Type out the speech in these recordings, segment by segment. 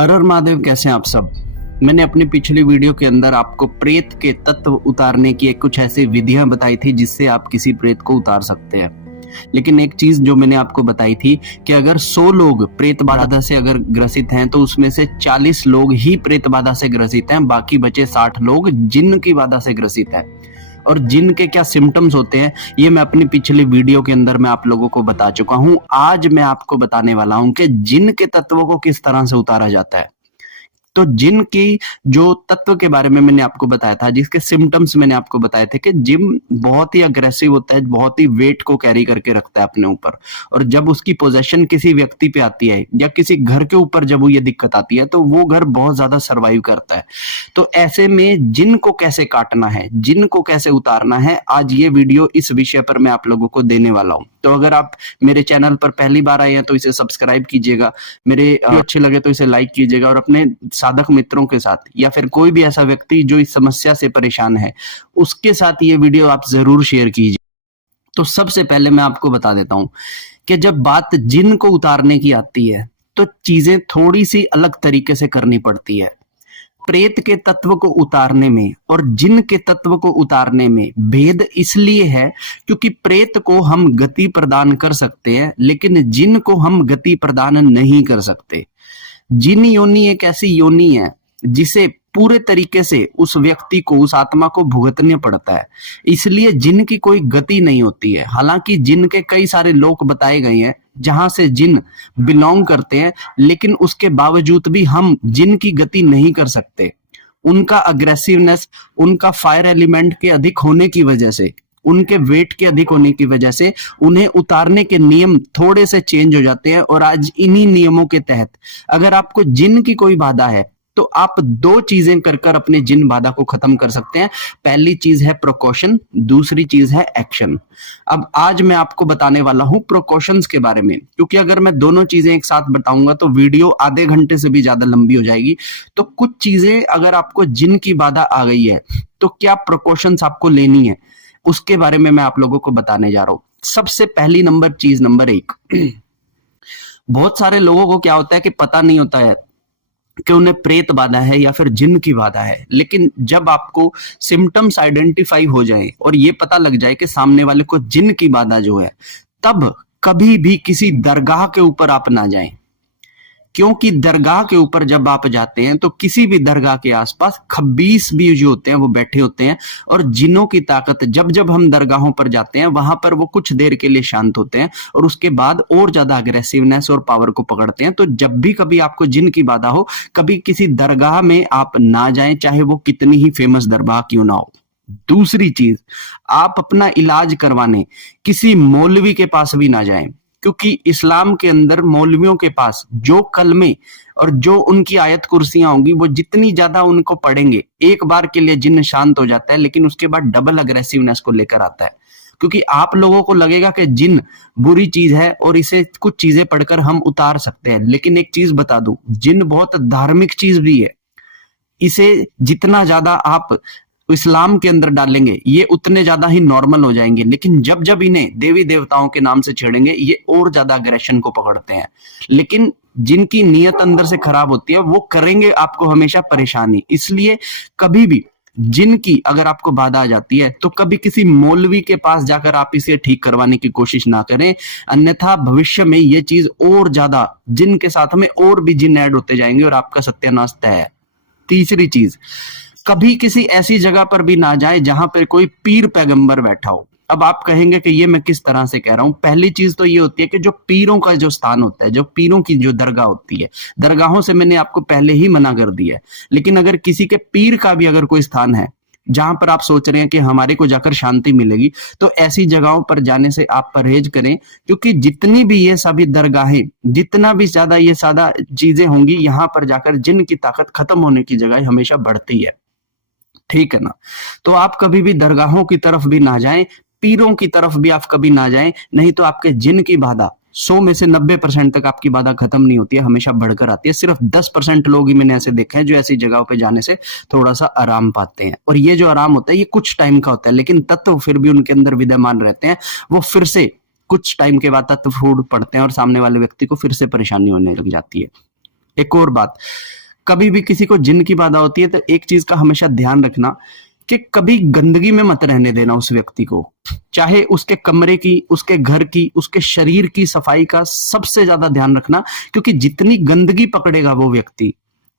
हर हर महादेव, कैसे हैं आप सब। मैंने अपनी पिछली वीडियो के अंदर आपको प्रेत के तत्व उतारने की कुछ ऐसी विधियां बताई थी जिससे आप किसी प्रेत को उतार सकते हैं। लेकिन एक चीज जो मैंने आपको बताई थी कि अगर 100 लोग प्रेत बाधा से अगर ग्रसित हैं तो उसमें से 40 लोग ही प्रेत बाधा से ग्रसित हैं, बाकी बचे 60 लोग जिन्न की बाधा से ग्रसित हैं। और जिन्न के क्या सिम्टम्स होते हैं ये मैं अपनी पिछली वीडियो के अंदर मैं आप लोगों को बता चुका हूं। आज मैं आपको बताने वाला हूं कि जिन्न के तत्वों को किस तरह से उतारा जाता है। तो जिन्न की जो तत्व के बारे में मैंने आपको बताया था, जिसके सिम्टम्स मैंने आपको बताए थे कि जिन्न बहुत ही अग्रेसिव होता है, बहुत ही वेट को कैरी करके रखता है अपने ऊपर। और जब उसकी पोजेशन किसी व्यक्ति पे आती है या किसी घर के ऊपर जब वो ये दिक्कत आती है तो वो घर बहुत ज्यादा सर्वाइव करता है। तो ऐसे में जिन्न को कैसे काटना है, जिन्न को कैसे उतारना है, आज ये वीडियो इस विषय पर मैं आप लोगों को देने वाला हूं। तो अगर आप मेरे चैनल पर पहली बार आए हैं तो इसे सब्सक्राइब कीजिएगा, मेरे अच्छे लगे तो इसे लाइक कीजिएगा और अपने साधक मित्रों के साथ या फिर कोई भी ऐसा व्यक्ति जो इस समस्या से परेशान है उसके साथ ये वीडियो आप जरूर शेयर कीजिए। तो सबसे पहले मैं आपको बता देता हूं कि जब बात जिन्न को उतारने की आती है तो चीजें थोड़ी सी अलग तरीके से करनी पड़ती है। प्रेत के तत्व को उतारने में और जिन्न के तत्व को उतारने में भेद इसलिए है क्योंकि प्रेत को हम गति प्रदान कर सकते हैं लेकिन जिन्न को हम गति प्रदान नहीं कर सकते। जिन्न योनि एक ऐसी योनि है जिसे पूरे तरीके से उस व्यक्ति को, उस आत्मा को भुगतने पड़ता है, इसलिए जिन्न की कोई गति नहीं होती है। हालांकि जिन्न के कई सारे लोक बताए गए हैं जहां से जिन्न बिलोंग करते हैं, लेकिन उसके बावजूद भी हम जिन्न की गति नहीं कर सकते। उनका अग्रेसिवनेस, उनका फायर एलिमेंट के अधिक होने की वजह से, उनके वेट के अधिक होने की वजह से उन्हें उतारने के नियम थोड़े से चेंज हो जाते हैं। और आज इन्हीं नियमों के तहत अगर आपको जिन्न की कोई बाधा है तो आप दो चीजें कर अपने जिन्न बाधा को खत्म कर सकते हैं। पहली चीज है प्रिकॉशन, दूसरी चीज है एक्शन। अब आज मैं आपको बताने वाला हूं प्रिकॉशंस के बारे में, क्योंकि अगर मैं दोनों चीजें एक साथ बताऊंगा तो वीडियो आधे घंटे से भी ज्यादा लंबी हो जाएगी। तो कुछ चीजें, अगर आपको जिन्न की बाधा आ गई है तो क्या प्रिकॉशंस आपको लेनी है उसके बारे में मैं आप लोगों को बताने जा रहा हूं। सबसे पहली चीज नंबर 1, बहुत सारे लोगों को क्या होता है कि पता नहीं होता है कि उन्हें प्रेत बाधा है या फिर जिन्न की बाधा है। लेकिन जब आपको सिम्टम्स आइडेंटिफाई हो जाए और ये पता लग जाए कि सामने वाले को जिन्न की बाधा जो है, तब कभी भी किसी दरगाह के ऊपर आप ना जाएं। क्योंकि दरगाह के ऊपर जब आप जाते हैं तो किसी भी दरगाह के आसपास खब्बीस भी जो होते हैं वो बैठे होते हैं। और जिन्नों की ताकत, जब जब हम दरगाहों पर जाते हैं वहां पर वो कुछ देर के लिए शांत होते हैं और उसके बाद और ज्यादा अग्रेसिवनेस और पावर को पकड़ते हैं। तो जब भी कभी आपको जिन्न की बाधा हो, कभी किसी दरगाह में आप ना जाएं, चाहे वो कितनी ही फेमस दरगाह क्यों ना हो। दूसरी चीज, आप अपना इलाज करवाने किसी मौलवी के पास भी ना जाएं, क्योंकि इस्लाम के अंदर मौलवियों के पास जो कलमे और जो उनकी आयत कुर्सियां होंगी वो जितनी ज्यादा उनको पढ़ेंगे, एक बार के लिए जिन्न शांत हो जाता है, लेकिन उसके बाद डबल अग्रेसिवनेस को लेकर आता है। क्योंकि आप लोगों को लगेगा कि जिन्न बुरी चीज है और इसे कुछ चीजें पढ़कर हम उतार सकते हैं, लेकिन एक चीज बता दूं, जिन्न बहुत धार्मिक चीज भी है। इसे जितना ज्यादा आप इस्लाम के अंदर डालेंगे ये उतने ज्यादा ही नॉर्मल हो जाएंगे, लेकिन जब जब इन्हें देवी देवताओं के नाम से छेड़ेंगे ये और ज्यादा अग्रेशन को पकड़ते हैं। लेकिन जिनकी नीयत अंदर से खराब होती है वो करेंगे आपको हमेशा परेशानी। इसलिए कभी भी जिन्न की अगर आपको बाधा आ जाती है तो कभी किसी मौलवी के पास जाकर आप इसे ठीक करवाने की कोशिश ना करें, अन्यथा भविष्य में ये चीज और ज्यादा, जिन्न के साथ में और भी जिन्न ऐड होते जाएंगे और आपका सत्यानाश तय है। तीसरी चीज, कभी किसी ऐसी जगह पर भी ना जाए जहां पर कोई पीर पैगंबर बैठा हो। अब आप कहेंगे कि ये मैं किस तरह से कह रहा हूं। पहली चीज तो ये होती है कि जो पीरों का जो स्थान होता है, जो पीरों की जो दरगाह होती है, दरगाहों से मैंने आपको पहले ही मना कर दिया है, लेकिन अगर किसी के पीर का भी अगर कोई स्थान है जहां पर आप सोच रहे हैं कि हमारे को जाकर शांति मिलेगी, तो ऐसी जगहों पर जाने से आप परहेज करें। क्योंकि जितनी भी ये सभी दरगाहें, जितना भी ज्यादा ये सादा चीजें होंगी, यहां पर जाकर जिन्न की ताकत खत्म होने की जगह हमेशा बढ़ती है। ठीक है ना। तो आप कभी भी दरगाहों की तरफ भी ना जाएं, पीरों की तरफ भी आप कभी ना जाएं, नहीं तो आपके जिन्न की बाधा 100 में से 90% तक आपकी बाधा खत्म नहीं होती है, हमेशा बढ़कर आती है। सिर्फ 10% लोग ही मैंने ऐसे देखे हैं जो ऐसी जगहों पे जाने से थोड़ा सा आराम पाते हैं। और ये जो आराम होता है ये कुछ टाइम का होता है, लेकिन तत्व फिर भी उनके अंदर विद्यमान रहते हैं। वो फिर से कुछ टाइम के बाद तत्व फूट पड़ते हैं और सामने वाले व्यक्ति को फिर से परेशानी होने लग जाती है। एक और बात, कभी भी किसी को जिन की बाधा होती है तो एक चीज का हमेशा ध्यान रखना कि कभी गंदगी में मत रहने देना उस व्यक्ति को। चाहे उसके कमरे की, उसके घर की, उसके शरीर की सफाई का सबसे ज्यादा ध्यान रखना, क्योंकि जितनी गंदगी पकड़ेगा वो व्यक्ति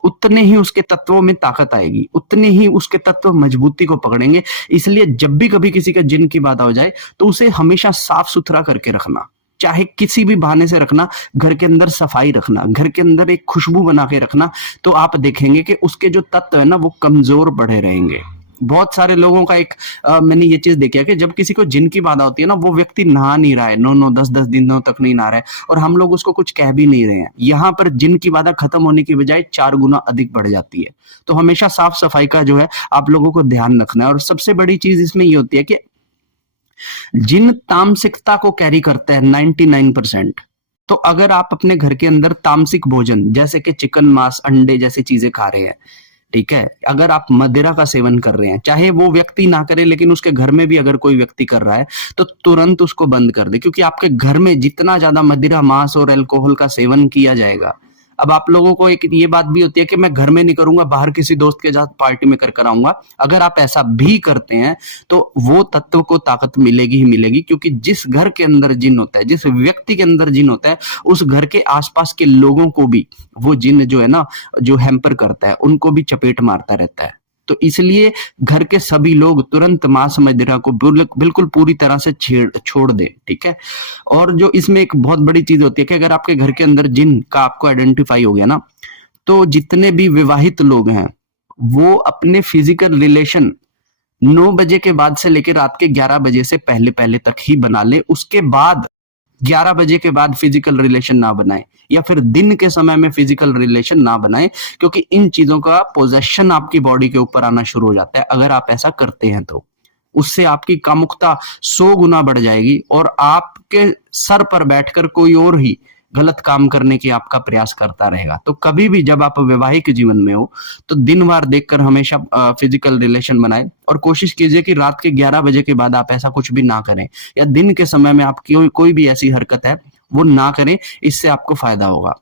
उतने ही उसके तत्वों में ताकत आएगी, उतने ही उसके तत्व मजबूती को पकड़ेंगे। इसलिए जब भी कभी किसी के जिन की बाधा हो जाए तो उसे हमेशा साफ सुथरा करके रखना, चाहे किसी भी बहाने से रखना। घर के अंदर सफाई रखना, घर के अंदर एक खुशबू बना के रखना, तो आप देखेंगे कि उसके जो तत्व है ना वो कमजोर बढ़े रहेंगे। बहुत सारे लोगों का एक मैंने ये चीज देखी है कि जब किसी को जिन की बाधा होती है ना, वो व्यक्ति नहा नहीं रहा है, 9 10 दिनों तक नहीं नहा रहा है, और हम लोग उसको कुछ कह भी नहीं रहे हैं। यहाँ पर जिन की बाधा खत्म होने की बजाय 4 गुना अधिक बढ़ जाती है। तो हमेशा साफ सफाई का जो है आप लोगों को ध्यान रखना है। और सबसे बड़ी चीज इसमें ये होती है कि जिन तामसिकता को कैरी करते हैं 99%। तो अगर आप अपने घर के अंदर तामसिक भोजन जैसे कि चिकन, मांस, अंडे जैसी चीजें खा रहे हैं, ठीक है, अगर आप मदिरा का सेवन कर रहे हैं, चाहे वो व्यक्ति ना करे लेकिन उसके घर में भी अगर कोई व्यक्ति कर रहा है तो तुरंत उसको बंद कर दे, क्योंकि आपके घर में जितना ज्यादा मदिरा, मांस और अल्कोहल का सेवन किया जाएगा। अब आप लोगों को एक ये बात भी होती है कि मैं घर में नहीं करूंगा, बाहर किसी दोस्त के साथ पार्टी में कर आऊंगा। अगर आप ऐसा भी करते हैं तो वो तत्व को ताकत मिलेगी ही मिलेगी, क्योंकि जिस घर के अंदर जिन होता है, जिस व्यक्ति के अंदर जिन होता है, उस घर के आसपास के लोगों को भी वो जिन जो है ना, जो हैम्पर करता है, उनको भी चपेट मारता रहता है। तो इसलिए घर के सभी लोग तुरंत मांस मदिरा को बिल्कुल पूरी तरह से छोड़ दे, ठीक है। और जो इसमें एक बहुत बड़ी चीज होती है कि अगर आपके घर के अंदर जिन का आपको आइडेंटिफाई हो गया ना, तो जितने भी विवाहित लोग हैं वो अपने फिजिकल रिलेशन 9 बजे के बाद से लेकर रात के 11 बजे से पहले पहले तक ही बना ले। उसके बाद 11 बजे के बाद फिजिकल रिलेशन ना बनाए, या फिर दिन के समय में फिजिकल रिलेशन ना बनाए, क्योंकि इन चीजों का पोजेशन आपकी बॉडी के ऊपर आना शुरू हो जाता है। अगर आप ऐसा करते हैं तो उससे आपकी कामुकता 100 गुना बढ़ जाएगी और आपके सर पर बैठकर कोई और ही गलत काम करने की आपका प्रयास करता रहेगा। तो कभी भी जब आप वैवाहिक जीवन में हो तो दिन वार देखकर हमेशा फिजिकल रिलेशन बनाएं, और कोशिश कीजिए कि रात के 11 बजे के बाद आप ऐसा कुछ भी ना करें, या दिन के समय में आपकी कोई भी ऐसी हरकत है वो ना करें। इससे आपको फायदा होगा।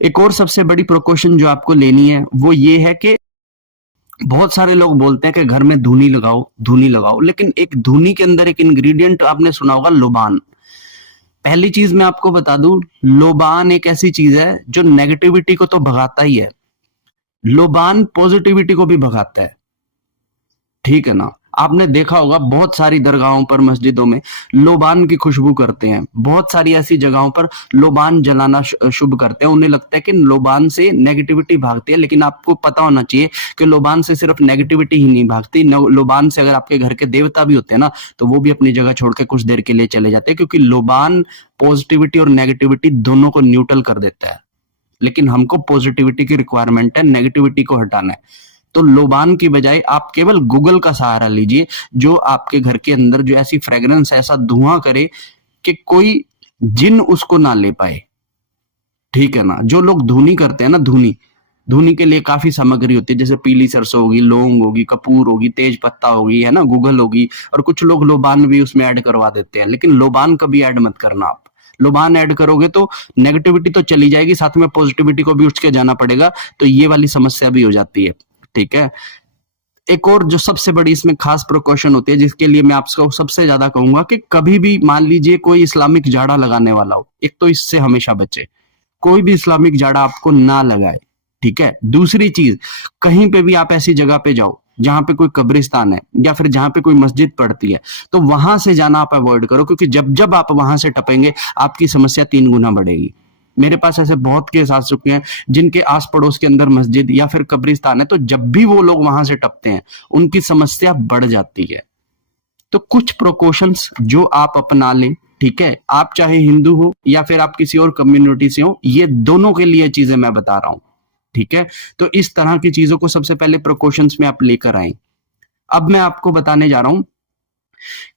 एक और सबसे बड़ी प्रिकॉशन जो आपको लेनी है वो ये है कि बहुत सारे लोग बोलते हैं कि घर में धूनी लगाओ, धूनी लगाओ, लेकिन एक धूनी के अंदर एक इंग्रेडिएंट आपने सुना होगा, लोबान। पहली चीज मैं आपको बता दूं, लोबान एक ऐसी चीज है जो नेगेटिविटी को तो भगाता ही है, लोबान पॉजिटिविटी को भी भगाता है, ठीक है ना। आपने देखा होगा बहुत सारी दरगाहों पर, मस्जिदों में लोबान की खुशबू करते हैं। बहुत सारी ऐसी जगहों पर लोबान जलाना शुभ करते हैं। उन्हें लगता है कि लोबान से नेगेटिविटी भागती है, लेकिन आपको पता होना चाहिए कि लोबान से सिर्फ नेगेटिविटी ही नहीं भागती। लोबान से अगर आपके घर के देवता भी होते हैं ना, तो वो भी अपनी जगह छोड़ के कुछ देर के लिए चले जाते हैं, क्योंकि लोबान पॉजिटिविटी और नेगेटिविटी दोनों को न्यूट्रल कर देता है। लेकिन हमको पॉजिटिविटी की रिक्वायरमेंट है, नेगेटिविटी को हटाना है। तो लोबान की बजाय आप केवल गूगल का सहारा लीजिए, जो आपके घर के अंदर जो ऐसी फ्रेग्रेंस, ऐसा धुआं करे कि कोई जिन उसको ना ले पाए, ठीक है ना। जो लोग धुनी करते हैं ना, धुनी के लिए काफी सामग्री होती है, जैसे पीली सरसों होगी, लौंग होगी, कपूर होगी, तेज पत्ता होगी, है ना, गूगल होगी, और कुछ लोग लोबान भी उसमें ऐड करवा देते हैं। लेकिन लोबान कभी ऐड मत करना। आप लोबान ऐड करोगे तो नेगेटिविटी तो चली जाएगी, साथ में पॉजिटिविटी को भी उठ के जाना पड़ेगा, तो ये वाली समस्या भी हो जाती है, ठीक है। एक और जो सबसे बड़ी इसमें खास प्रिकॉशन होती है, जिसके लिए मैं आपको सबसे ज्यादा कहूंगा कि कभी भी मान लीजिए कोई इस्लामिक झाड़ा लगाने वाला हो, एक तो इससे हमेशा बचे, कोई भी इस्लामिक झाड़ा आपको ना लगाए, ठीक है। दूसरी चीज, कहीं पे भी आप ऐसी जगह पे जाओ जहां पे कोई कब्रिस्तान है या फिर जहां पे कोई मस्जिद पड़ती है, तो वहां से जाना आप अवॉइड करो, क्योंकि जब जब आप वहां से टपेंगे आपकी समस्या 3 गुना बढ़ेगी। मेरे पास ऐसे बहुत केस आ चुके हैं जिनके आस पड़ोस के अंदर मस्जिद या फिर कब्रिस्तान है, तो जब भी वो लोग वहां से टपते हैं उनकी समस्या बढ़ जाती है। तो कुछ प्रिकॉशंस जो आप अपना लें, ठीक है, आप चाहे हिंदू हो या फिर आप किसी और कम्युनिटी से हो, ये दोनों के लिए चीजें मैं बता रहा हूं, ठीक है। तो इस तरह की चीजों को सबसे पहले प्रिकॉशंस में आप लेकर आए। अब मैं आपको बताने जा रहा हूं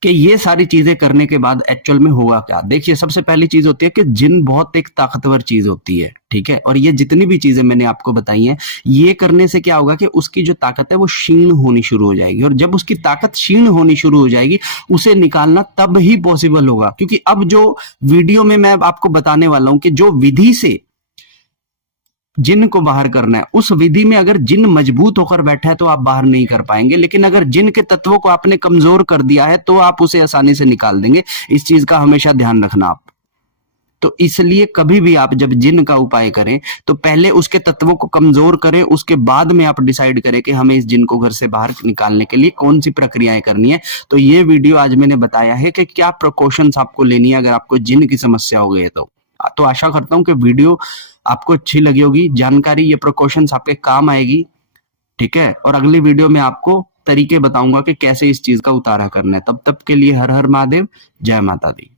कि ये सारी चीजें करने के बाद एक्चुअल में होगा क्या। देखिए, सबसे पहली चीज होती है कि जिन बहुत एक ताकतवर चीज होती है, ठीक है, और ये जितनी भी चीजें मैंने आपको बताई हैं, ये करने से क्या होगा कि उसकी जो ताकत है वो क्षीण होनी शुरू हो जाएगी, और जब उसकी ताकत क्षीण होनी शुरू हो जाएगी उसे निकालना तब ही पॉसिबल होगा। क्योंकि अब जो वीडियो में मैं आपको बताने वाला हूं कि जो विधि से जिन को बाहर करना है। उस विधि में अगर जिन मजबूत होकर बैठा है तो आप बाहर नहीं कर पाएंगे, लेकिन अगर जिन के तत्वों को आपने कमजोर कर दिया है तो आप उसे आसानी से निकाल देंगे। इस चीज का हमेशा ध्यान रखना आप। तो इसलिए कभी भी आप जब जिन का उपाय करें तो पहले उसके तत्वों को कमजोर करें, उसके बाद में आप डिसाइड करें कि हमें इस जिन को घर से बाहर निकालने के लिए कौन सी प्रक्रियाएं करनी है। तो ये वीडियो आज मैंने बताया है कि क्या प्रिकॉशंस आपको लेनी है अगर आपको जिन की समस्या हो गई है। तो आशा करता हूं कि वीडियो आपको अच्छी लगी होगी, जानकारी, ये प्रिकॉशंस आपके काम आएगी। ठीक है, और अगली वीडियो में आपको तरीके बताऊंगा कि कैसे इस चीज का उतारा करना है। तब तक के लिए हर हर महादेव, जय माता दी।